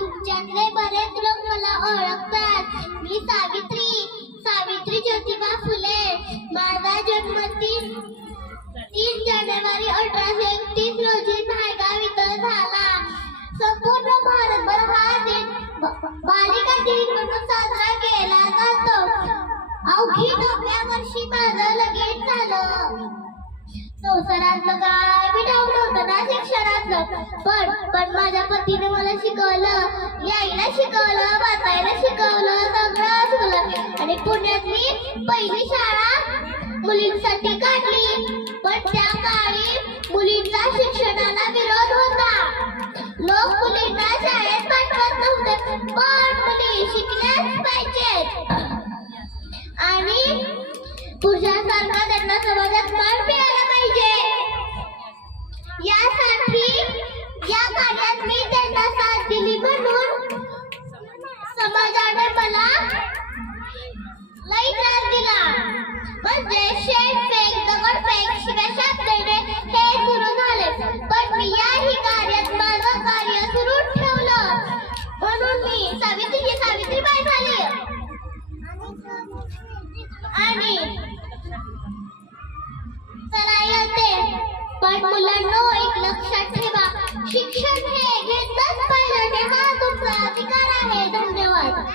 तुमच्यातले बरेच लोक मला ओळखतात. मी सावित्री ज्योतिबा फुले. माझा जन्म 3 जानेवारी 1831 रोजी नायगाव इथं झाला. संपूर्ण भारतभर हा दिन बालिका दिन म्हणून साजरा केला जातो. अवघी 9व्या वर्षी माझं लगीन झालं. संसारातलं काय मी नव्हतं ना, शिक्षणातलं पण माझ्या पतीने मला शिकवलं, यायला शिकवलं, वाचायला शिकवलं, सगळं शिकवलं. आणि पुण्यात मी पहिली शाळा मुलींसाठी काढली. पण त्या काळी मुलींचा शिक्षणाला विरोध होता. लोक मुलींना शाळेत पाठवत नव्हते, पण मुली शिकल्याच पाहिजेत आणि पुरुषांसारखा त्यांना समाजात मान मिळाला पाहिजे. यासाठी या कार्यात मी त्यांना साथ दिली. म्हणून समाजाने मला लई त्रास दिला. म्हणजे शेण फेक, दगड फेक, शिव्या शाप देणे हे सुरू झाले. पण मी याही कार्यात माझं कार्य सुरू ठेवलं. म्हणून मी सावित्रीबाई झाली. आणि चला येते. पण मुलांनो, एक लक्षात ठेवा, शिक्षण हे घेतलंच पाहिजे. हा तुमचा अधिकार आहे. धन्यवाद.